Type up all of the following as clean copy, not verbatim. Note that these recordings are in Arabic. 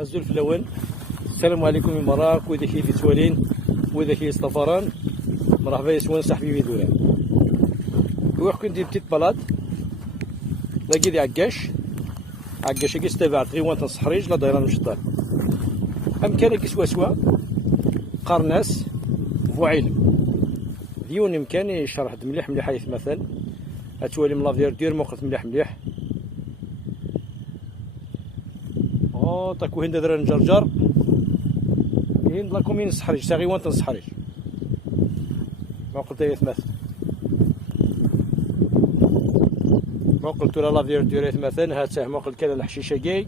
الزول في الاول. السلام عليكم من مراك وإذا كي توالين وإذا كي صفران مرحبا يسوان صاحبي بيدوران ويخ كنت بتيت بلاد لاقي دي عكاش كي استبعد غيوان تنصحريج لا دايران مشطار أمكانك كسوا سوا قرناس فوعيل ديون إمكاني يشرح مليح حيث مثل أتوالي ملافير دير موقف مليح تاكو هند درا نجرجر هند لا كومين صحريج تا غيوان تنصحريج ما قلت يتمثل ما قلت لا لافير دير يتمثل هاته ما قلت كذا الحشيشه كاي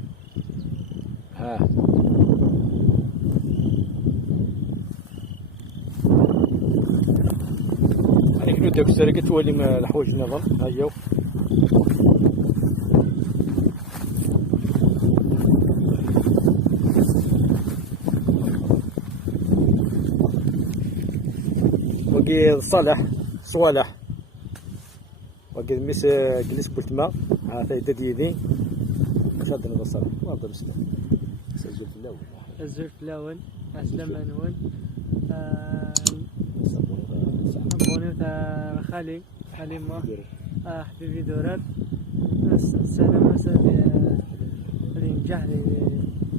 ها هاني كنو داك السرقه تولي الحوايج النظام هايو وكي صوالح وكي ميس جلس قلت ما هذا يدد يدي شادنا بصالح والله مسكين سجل في الاول الزول في الاول اسلم انول بوني تاع خالي ما حبيبي دورات السلام سادي اللي نجح لي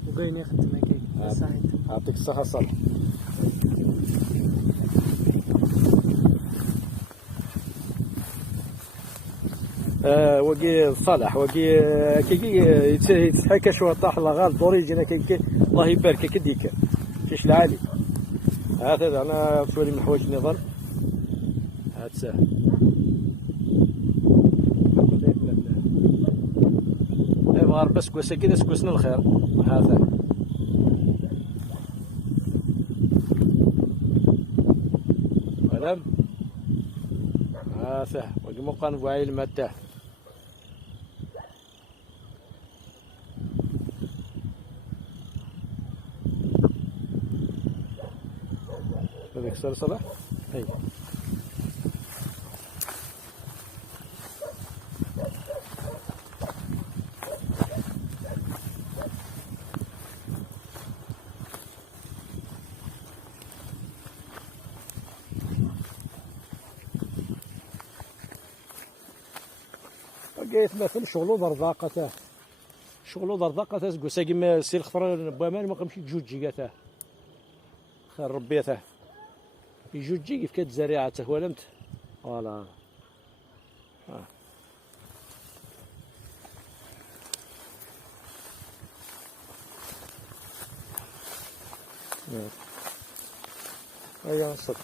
وقاين يخدم هكاك صحيح يعطيك الصحة صالح وكي صالح وكي كي يتحكى شو طاح لغال دوريجينا كي الله يبارك كديك كيش العالي هذا انا شويه من حوايج النظام هاد ساهل غير بس كوسه كده سكوسنا الخير هذا فلام هذا وكي مقان فوايل ماته هذيك صار صلاح هي جايت مثلا شغلو ضرزاقته زكوسا كيما سي الخضر بوامان ما قامش جوجي قاته خير ربيته يجوجي كيف كانت زريعته ولمت فوالا هيا صدق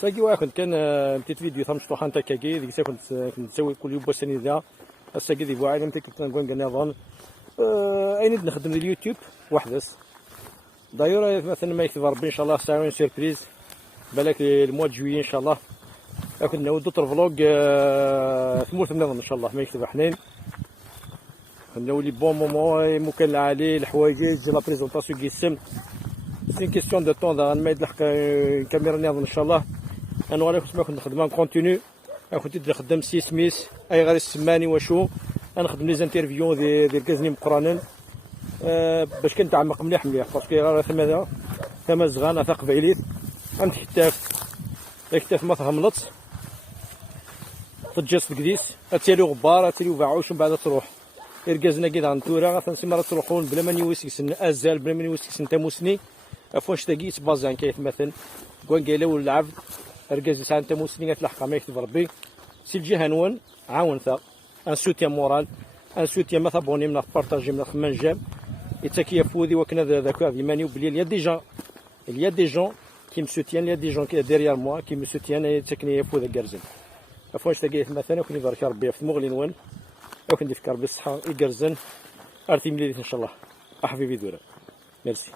ساقي واحد كان متيت فيديو ثم شطوحان تاع كاكي ديك الساعه كنت نسوي كل يوم بوساني ذا الساقي دي بواعي متى كنت نقول قلنا ظن اين نخدم اليوتيوب وحدس دايره مثلا ما يكتب ربي ان شاء الله ساعه سيربريز بالك الموا جويي ان شاء الله كنت نعود دوطر فلوق ثمورت النظام ان شاء الله ما يكتب حنين نولي بون مومون مكان العالي الحوايج لا بريزونطاسيون كيسم سي كيستيون دو طون ما يدلحق الكاميرا نظام ان شاء الله انا ولا كنت ما كنت نخدم كونتينيو كنت نخدم سي سميس اي غير السماني وشو نخدم لي زانترفيو ديال كازني مقرانين باش كنتعمق مليح باسكو راه ثما زغانه ثا قبيليت عند كتاف ما فهملت تجاس القديس اتيلي غبار اتيلي وباعوش ومن بعد تروح إركازنا كي غنتورا غتنسي مرة تروحون بلا ما نيوسكسن أزال بلا ما نيوسكسن تاموسني أفواش تاكي تبازان كيتمثل كون كايلا ولا العبد إركاز يسعى تاموسني غتلحقها ما يكتب ربي سي الجهة نون عاون ثا ان سوتيان مورال ان سوتيان ما ثابوني من بارطاجي من خمان جام يتاكي فودي وكنا ذاك هذا مانيو بلي il y a des gens qui me soutiennent il y a des gens qui derrière moi qui me soutiennent يتاكني فوذا كرزن أفواش تاكي مثلا وكني بارك ربي في مغلي نون وكندي فكر بالصحة يقرزن أرتي مليليت إن شاء الله أحبي دورة ميرسي.